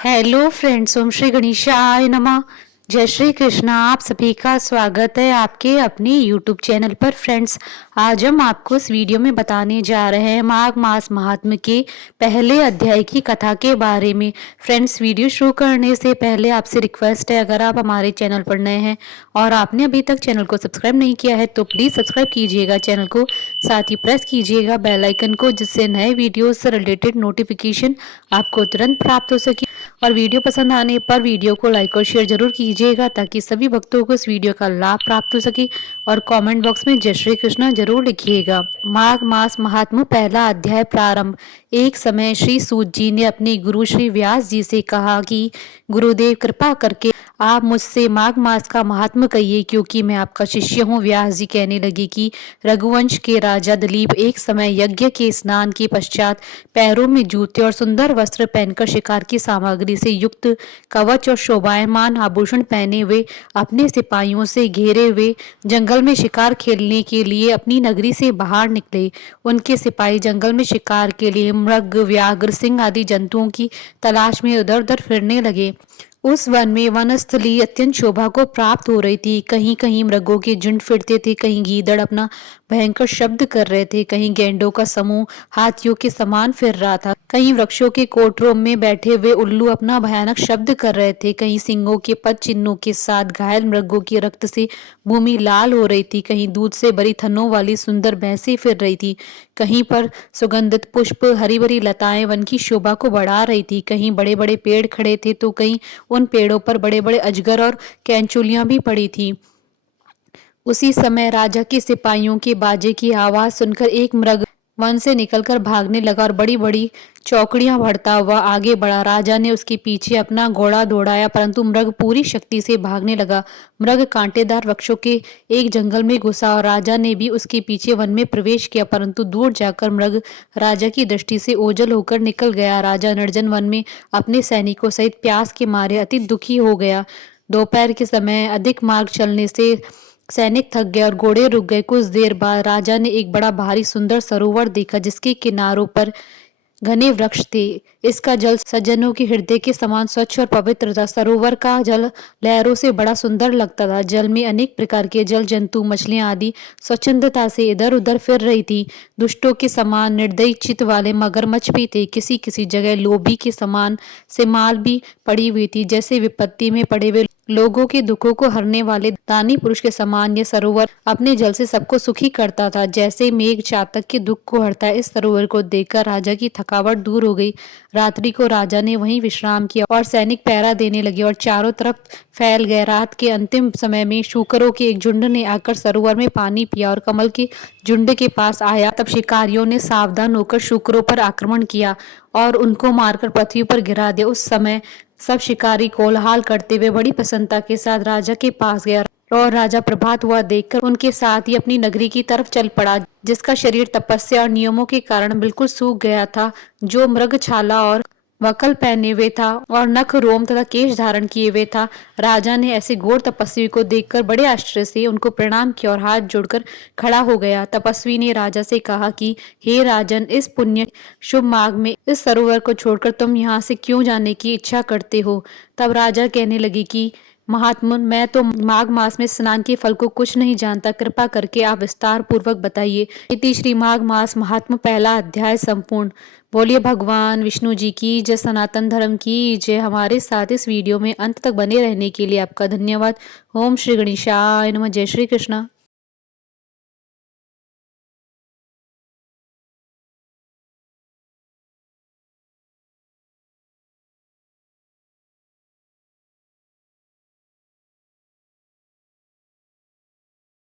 Hello friends, ओम श्री गणेशाय नमः। जय श्री कृष्णा। आप सभी का स्वागत है आपके अपने यूट्यूब चैनल पर। फ्रेंड्स, आज हम आपको इस वीडियो में बताने जा रहे हैं माघ मास महात्म्य के पहले अध्याय की कथा के बारे में। फ्रेंड्स, वीडियो शुरू करने से पहले आपसे रिक्वेस्ट है, अगर आप हमारे चैनल पर नए हैं और आपने अभी तक चैनल को सब्सक्राइब नहीं किया है तो प्लीज़ सब्सक्राइब कीजिएगा चैनल को, साथ ही प्रेस कीजिएगा बेल आइकन को, जिससे नए वीडियो से रिलेटेड नोटिफिकेशन आपको तुरंत प्राप्त हो सके। और वीडियो पसंद आने पर वीडियो को लाइक और शेयर जरूर कीजिएगा ताकि सभी भक्तों को इस वीडियो का लाभ प्राप्त हो सके। और कमेंट बॉक्स में जय श्री कृष्ण जरूर लिखिएगा। माघ मास महात्म्य पहला अध्याय प्रारंभ। एक समय श्री सूत जी ने अपने गुरु श्री व्यास जी से कहा कि गुरुदेव, कृपा करके आप मुझसे माघ मास का महात्म्य कहिए, क्योंकि मैं आपका शिष्य हूँ। व्यास जी कहने लगे कि रघुवंश के राजा दिलीप एक समय यज्ञ के स्नान के पश्चात पैरों में जूते और सुंदर वस्त्र पहनकर शिकार की सामग्री से युक्त कवच और शोभायमान आभूषण पहने हुए अपने सिपाहियों से घेरे हुए जंगल में शिकार खेलने के लिए अपनी नगरी से बाहर निकले। उनके सिपाही जंगल में शिकार के लिए मृग, व्याघ्र, सिंह आदि जंतुओं की तलाश में इधर उधर फिरने लगे। उस वन में वनस्थली अत्यंत शोभा को प्राप्त हो रही थी। कहीं कहीं मृगों के झुंड फिरते थे, कहीं गीदड़ अपना भयंकर शब्द कर रहे थे, कहीं गैंडों का समूह हाथियों के समान फिर रहा था, कहीं वृक्षों के कोटरों में बैठे हुए उल्लू अपना भयानक शब्द कर रहे थे, कहीं सिंगों के पद चिन्हों के साथ घायल मृगों के रक्त से भूमि लाल हो रही थी, कहीं दूध से भरी थनों वाली सुंदर भैंसें फिर रही थी, कहीं पर सुगंधित पुष्प, हरी भरी लताएं वन की शोभा को बढ़ा रही थी, कहीं बड़े बड़े पेड़ खड़े थे तो कहीं उन पेड़ों पर बड़े बड़े अजगर और कैंचुलियां भी पड़ी थी। उसी समय राजा के सिपाहियों के बाजे की आवाज सुनकर एक मृग वन से निकलकर भागने लगा और बड़ी बड़ी चौकड़ियां भरता हुआ आगे बढ़ा। राजा ने उसके पीछे अपना घोड़ा दौड़ाया, परंतु मृग पूरी शक्ति से भागने लगा। मृग कांटेदार वृक्षों के एक जंगल में घुसा और राजा ने भी उसके पीछे वन में प्रवेश किया, परंतु दूर जाकर मृग राजा की दृष्टि से ओझल होकर निकल गया। राजा निर्जन वन में अपने सैनिकों सहित प्यास के मारे अति दुखी हो गया। दोपहर के समय अधिक मार्ग चलने से सैनिक थक गए और घोड़े रुक गए। कुछ देर बाद राजा ने एक बड़ा भारी सुंदर सरोवर देखा, जिसके किनारों पर घने वृक्ष थे। इसका जल सज्जनों के हृदय के समान स्वच्छ और पवित्र था। सरोवर का जल लहरों से बड़ा सुंदर लगता था। जल में अनेक प्रकार के जल जंतु, मछलियां आदि स्वच्छंदता से इधर उधर फिर रही थी। दुष्टों के समान निर्दयी चित्त वाले मगरमच्छ भी थे। किसी किसी जगह लोभी के समान सेमाल भी पड़ी हुई थी। जैसे विपत्ति में पड़े हुए लोगों के दुखों को हरने वाले दानी पुरुष के समान यह सरोवर अपने जल से सबको सुखी करता था, जैसे मेघ चातक के दुख को हरता है। इस सरोवर को देखकर राजा की थकावट दूर हो गई। रात्रि को राजा ने वहीं विश्राम किया और सैनिक पहरा देने लगे और चारों तरफ फैल गए। रात के अंतिम समय में शूकरों के एक झुंड ने आकर सरोवर में पानी पिया और कमल के झुंड के पास आया। तब शिकारियों ने सावधान होकर शूकरों पर आक्रमण किया और उनको मारकर पृथ्वी पर गिरा दिया। उस समय सब शिकारी कोलाहल करते हुए बड़ी प्रसन्नता के साथ राजा के पास गया और राजा प्रभात हुआ देखकर उनके साथ ही अपनी नगरी की तरफ चल पड़ा, जिसका शरीर तपस्या और नियमों के कारण बिल्कुल सूख गया था, जो मृग छाला और वकल पहने हुए था और नख, रोम तथा केश धारण किए हुए था। राजा ने ऐसे घोर तपस्वी को देखकर बड़े आश्चर्य से उनको प्रणाम किया और हाथ जोड़कर खड़ा हो गया। तपस्वी ने राजा से कहा कि हे राजन, इस पुण्य शुभ माघ में इस सरोवर को छोड़कर तुम यहाँ से क्यों जाने की इच्छा करते हो? तब राजा कहने लगे कि महात्मा, मैं तो माघ मास में स्नान के फल को कुछ नहीं जानता, कृपा करके आप विस्तार पूर्वक बताइए। इति श्री माघ मास महात्मा पहला अध्याय संपूर्ण। बोलिए भगवान विष्णु जी की जय, सनातन धर्म की जय। हमारे साथ इस वीडियो में अंत तक बने रहने के लिए आपका धन्यवाद। ओम श्री गणेशाय नमः। जय श्री कृष्ण।